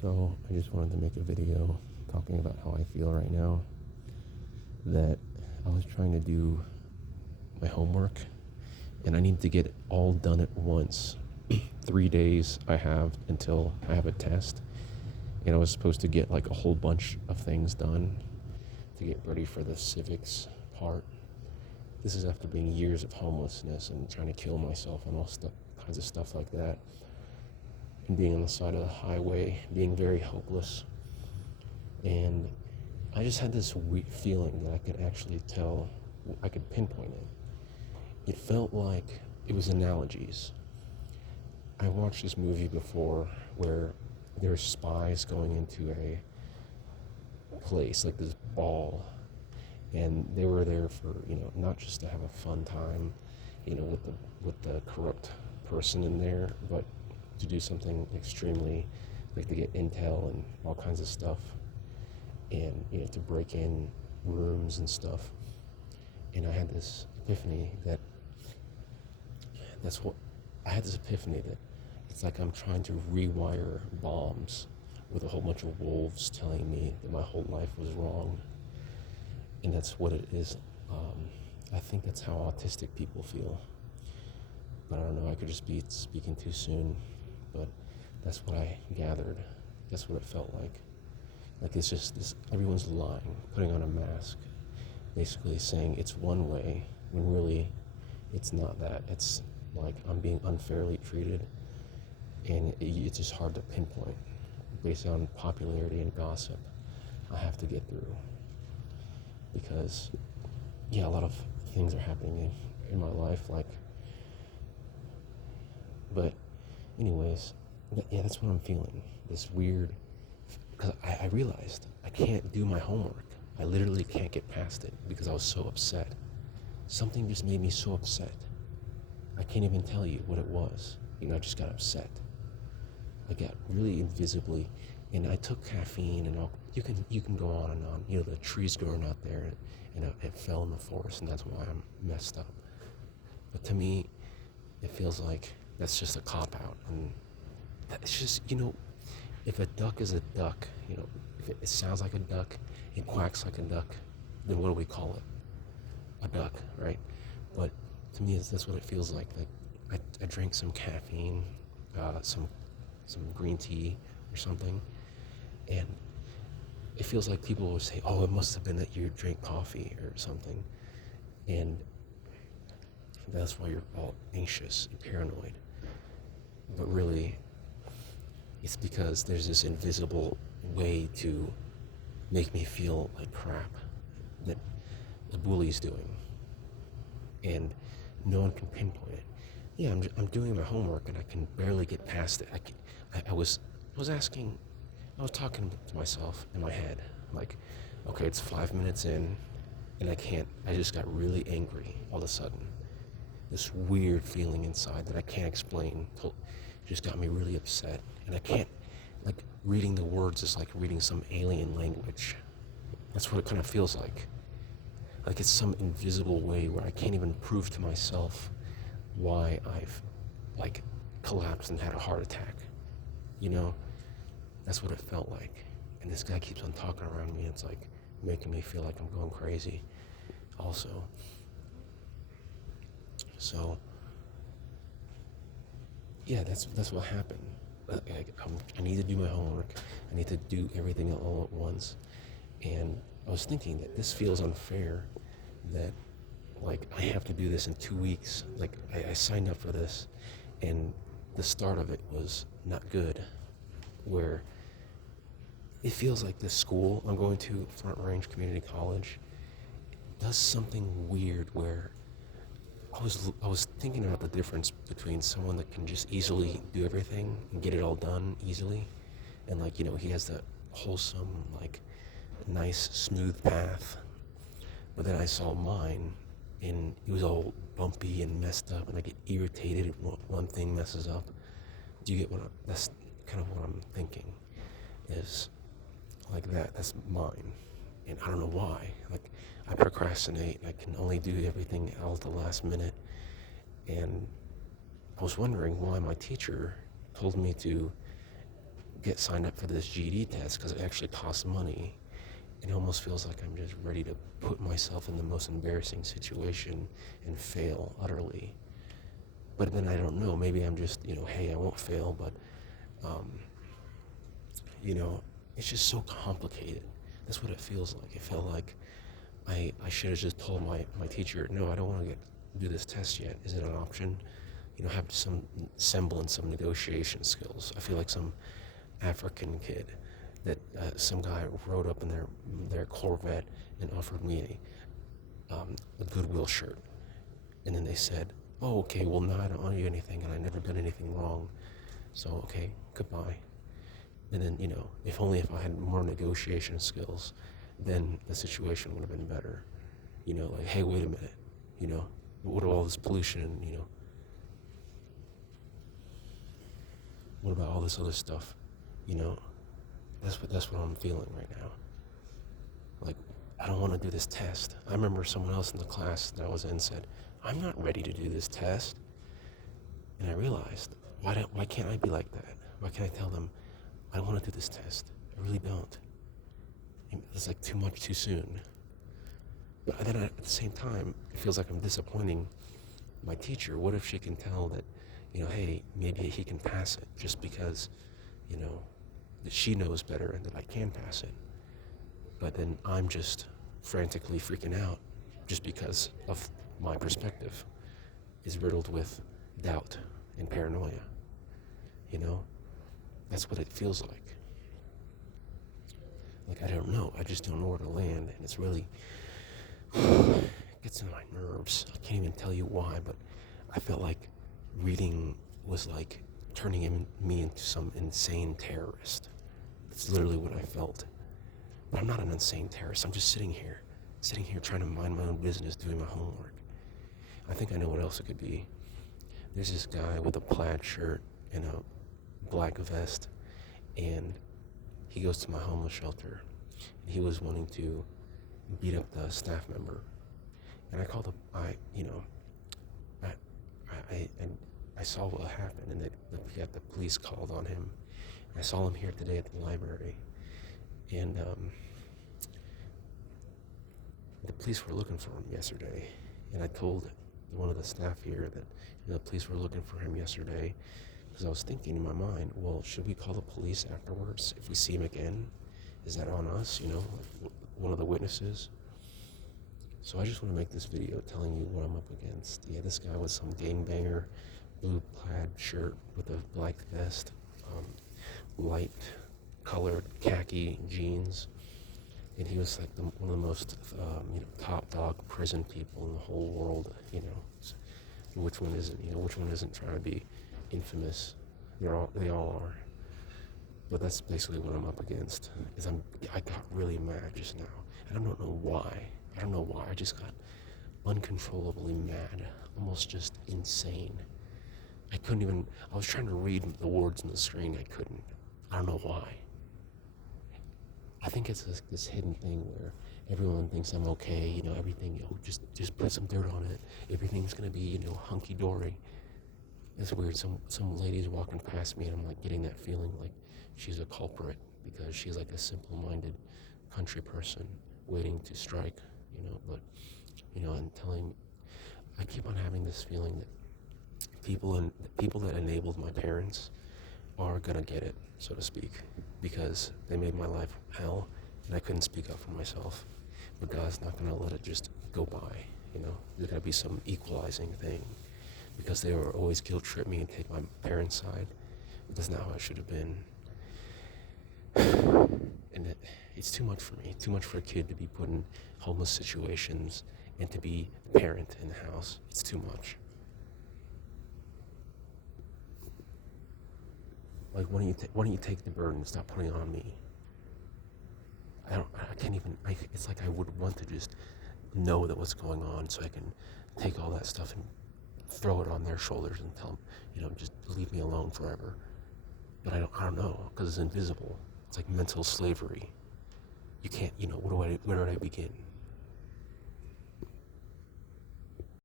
So I just wanted to make a video talking about how I feel right now. That I was trying to do my homework and I need to get it all done at once. 3 days I have until I have a test, and I was supposed to get like a whole bunch of things done to get ready for the civics part. This is after being years of homelessness and trying to kill myself and all kinds of stuff like that, and being on the side of the highway, being very hopeless. And I just had this weird feeling that I could actually tell, I could pinpoint it. It felt like it was analogies. I watched this movie before where there's spies going into a place, like this ball, and they were there for, not just to have a fun time, with the corrupt person in there, but to do something extremely, like to get intel and all kinds of stuff, and to break in rooms and stuff. And I had this epiphany that that's what I had this epiphany that it's like I'm trying to rewire bombs with a whole bunch of wolves telling me that my whole life was wrong. And that's what it is. I think that's how autistic people feel. But I don't know, I could just be speaking too soon. But that's what I gathered. That's what it felt like. Like it's just this, everyone's lying, putting on a mask, basically saying it's one way when really it's not that. It's like I'm being unfairly treated, and it's just hard to pinpoint based on popularity and gossip. I have to get through because, yeah, a lot of things are happening in my life, but anyways, yeah, that's what I'm feeling. This weird, because I realized I can't do my homework. I literally can't get past it because I was so upset. Something just made me so upset. I can't even tell you what it was. I just got upset. I got really invisibly, and I took caffeine and all. You can go on and on. The trees growing out there, and it fell in the forest, and that's why I'm messed up. But to me, it feels like that's just a cop out, and it's just if a duck is a duck, if it sounds like a duck, it quacks like a duck, then what do we call it? A duck, right? But to me, that's what it feels like. Like I drank some caffeine, some green tea or something, and it feels like people will say, "Oh, it must have been that you drank coffee or something," and that's why you're all anxious and paranoid. But really, it's because there's this invisible way to make me feel like crap that the bully's doing, and no one can pinpoint it. Yeah, I'm doing my homework and I can barely get past it. I was talking to myself in my head, like, okay, it's 5 minutes in, and I just got really angry all of a sudden. This weird feeling inside that I can't explain just got me really upset, and I can't, like, reading the words is like reading some alien language. That's what it kind of feels like. Like it's some invisible way where I can't even prove to myself why I've, like, collapsed and had a heart attack. That's what it felt like. And this guy keeps on talking around me. It's like making me feel like I'm going crazy also. So, yeah, that's what happened. I need to do my homework. I need to do everything all at once. And I was thinking that this feels unfair, that, like, I have to do this in 2 weeks. Like, I signed up for this, and the start of it was not good, where it feels like this school I'm going to, Front Range Community College, does something weird where I was thinking about the difference between someone that can just easily do everything and get it all done easily, and, like, he has that wholesome, like, nice, smooth path. But then I saw mine, and it was all bumpy and messed up, and I get irritated if one thing messes up. Do you get that's kind of what I'm thinking, is like that's mine. And I don't know why. Like, I procrastinate, I can only do everything else at the last minute. And I was wondering why my teacher told me to get signed up for this GED test because it actually costs money. It almost feels like I'm just ready to put myself in the most embarrassing situation and fail utterly. But then I don't know, maybe I'm just, hey, I won't fail, but, it's just so complicated. That's what it feels like. It felt like I should have just told my teacher, no, I don't want to do this test yet. Is it an option? Have some semblance of negotiation skills. I feel like some African kid that some guy rode up in their Corvette and offered me a Goodwill shirt. And then they said, oh, okay, well, now I don't owe you anything and I never done anything wrong. So, okay, goodbye. And then, if I had more negotiation skills, then the situation would have been better. Like, hey, wait a minute, what about all this pollution, what about all this other stuff, that's what I'm feeling right now. Like, I don't want to do this test. I remember someone else in the class that I was in said, I'm not ready to do this test. And I realized, why can't I be like that? Why can't I tell them, I don't want to do this test? I really don't. It's like too much too soon. But then at the same time, it feels like I'm disappointing my teacher. What if she can tell that, hey, maybe he can pass it just because, that she knows better and that I can pass it. But then I'm just frantically freaking out just because of my perspective is riddled with doubt and paranoia. That's what it feels like. Like, I don't know. I just don't know where to land. And it's really, it gets in my nerves. I can't even tell you why, but I felt like reading was like turning me into some insane terrorist. That's literally what I felt. But I'm not an insane terrorist. I'm just sitting here trying to mind my own business, doing my homework. I think I know what else it could be. There's this guy with a plaid shirt and a black vest, and he goes to my homeless shelter. And he was wanting to beat up the staff member. And I called up, I saw what happened, and the police called on him. And I saw him here today at the library. And the police were looking for him yesterday. And I told one of the staff here that the police were looking for him yesterday, because I was thinking in my mind, well, should we call the police afterwards if we see him again? Is that on us, like one of the witnesses? So I just want to make this video telling you what I'm up against. Yeah, this guy was some gangbanger, blue plaid shirt with a black vest, light colored khaki jeans, and he was like one of the most top dog prison people in the whole world. Which one isn't trying to be infamous? They all are. But that's basically what I'm up against. I got really mad just now, and I don't know why. I just got uncontrollably mad, almost just insane. I was trying to read the words on the screen. I couldn't. I don't know why. I think it's this hidden thing where everyone thinks I'm okay, everything, just put some dirt on it. Everything's gonna be, hunky-dory. It's weird. Some lady's walking past me, and I'm like getting that feeling like she's a culprit because she's like a simple-minded country person waiting to strike, but, I keep on having this feeling that people that enabled my parents are gonna get it, so to speak, because they made my life hell, and I couldn't speak up for myself. But God's not gonna let it just go by, There's gotta be some equalizing thing, because they were always guilt trip me and take my parents' side. That's not how it should have been. And it's too much for me. Too much for a kid to be put in homeless situations and to be the parent in the house. It's too much. Like, why don't you take the burden and stop putting it on me? I can't even, it's like I would want to just know that what's going on so I can take all that stuff and throw it on their shoulders and tell them, just leave me alone forever. But I don't know, because it's invisible. It's like mental slavery. You can't, where do I begin?